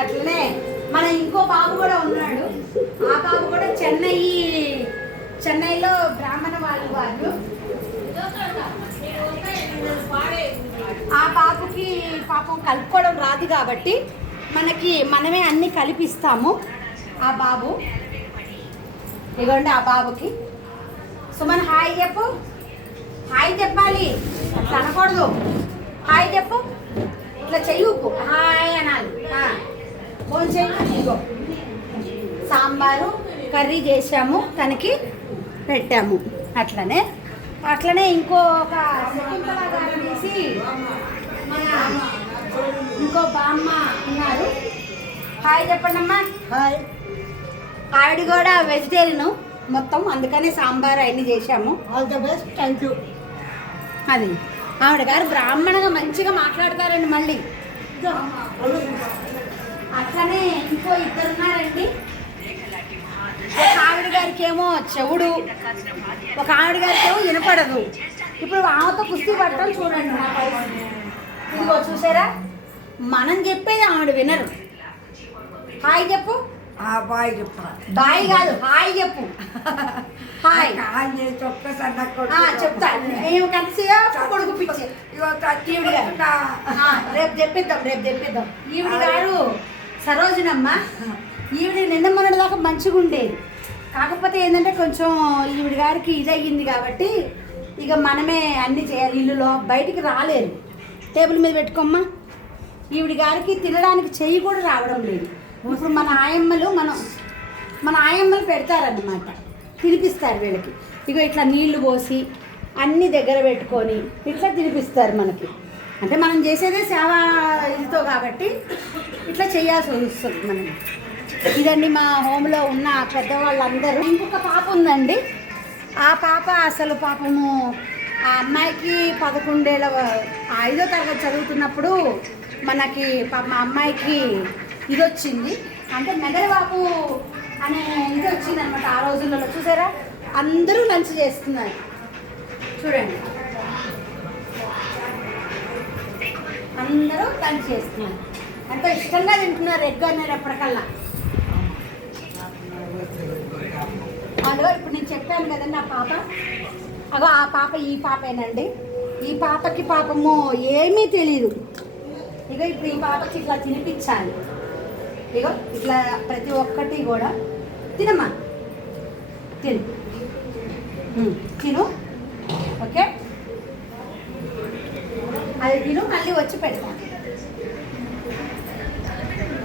అట్లనే మన ఇంకో బాబు కూడా ఉన్నాడు. ఆ బాబు కూడా చెన్నైలో బ్రాహ్మణ వాళ్ళు. ఆ బాబుకి పాపం కలుపుకోవడం రాదు కాబట్టి మనమే అన్ని కలిపిస్తాము. ఆ బాబు ఇగోండి, ఆ బాబుకి సుమన్ హాయ్ చెప్పు. హాయ్ చెప్పాలి, అట్లా అనకూడదు. హాయ్ చెప్పు, ఇట్లా చెయ్యకు, హాయ్ అనాలి. ఫోన్ చెయ్యి. ఇగో సాంబారు కర్రీ చేసాము, తనకి పెట్టాము. అట్లనే ఇంకొక శకుంతల గారు తీసి ఇంకో బామ్మ ఉన్నారు. హాయ్ చెప్పండి అమ్మా. హాయ్. ఆవిడ కూడా వెజిటేరియన్ మొత్తం, అందుకని సాంబార్ అవన్నీ చేశాము. All the best, thank you. అది ఆవిడ గారు బ్రాహ్మణంగా మంచిగా మాట్లాడతారండి. మళ్ళీ అట్లనే ఇంకో ఇద్దరు ఉన్నారండి. ఒక ఆవిడ గారికి ఏమో చెవుడు, ఒక ఆవిడ గారికి ఏమో వినపడదు. ఇప్పుడు ఆమెతో కుస్తీ పట్టడం చూడండి నా పరిస్థితి. ఇదిగో చూసారా, మనం చెప్పేది ఆవిడ వినరు. హాయ్ చెప్పు. బాయ్ చెప్పు. బాయ్ కాదు, హాయ్ చెప్పు. హాయ్ చెప్తా. ఏమి కలిసిగా కొడుకు పిచ్చి. రేపు చెప్పిద్దాం. ఈవిడ గారు సరోజనమ్మ. ఈవిడ నిన్న మొన్నటి దాకా మంచిగా ఉండేది. కాకపోతే ఏంటంటే కొంచెం ఈవిడ గారికి ఇది అయ్యింది కాబట్టి ఇక మనమే అన్నీ చేయాలి. ఇల్లులో బయటికి రాలేరు. టేబుల్ మీద పెట్టుకోమ్మా. ఈవిడ గారికి తినడానికి చెయ్యి కూడా రావడం లేదు. ఇప్పుడు మన ఆయమ్మలు పెడతారన్నమాట, తినిపిస్తారు వీళ్ళకి. ఇగో ఇట్లా నీళ్లు పోసి అన్నీ దగ్గర పెట్టుకొని ఇట్లా తినిపిస్తారు మనకి. అంటే మనం చేసేదే సేవ ఇదితో కాబట్టి ఇట్లా చేయాల్సి వస్తుంది మనం. ఇదండి మా హోమ్లో ఉన్న పెద్దవాళ్ళందరూ. ఇంకొక పాప ఉందండి. ఆ పాప అసలు పాపము ఆ అమ్మాయికి 5వ తరగతి చదువుతున్నప్పుడు మనకి మా అమ్మాయికి ఇది వచ్చింది. అంటే మెదడువాపు అనే ఇది వచ్చింది అనమాట. ఆ రోజులలో చూసారా, అందరూ లంచ్ చేస్తున్నారు చూడండి. అందరూ లంచ్ చేస్తున్నారు, ఎంతో ఇష్టంగా తింటున్నారు. ఎగ్ అనేది ఎప్పటికల్లా. అదో ఇప్పుడు నేను చెప్పాను కదండి, ఆ పాప అగో ఆ పాప ఈ పాపేనండి. ఈ పాపకి పాపము ఏమీ తెలియదు. ఇగో ఇప్పుడు ఈ పాపకి ఇట్లా తినిపించాలి. ఇగో ఇట్లా ప్రతి ఒక్కటి కూడా తినమ్మా, తిను. ఓకే, అది తిను, మళ్ళీ వచ్చి పెడతాను.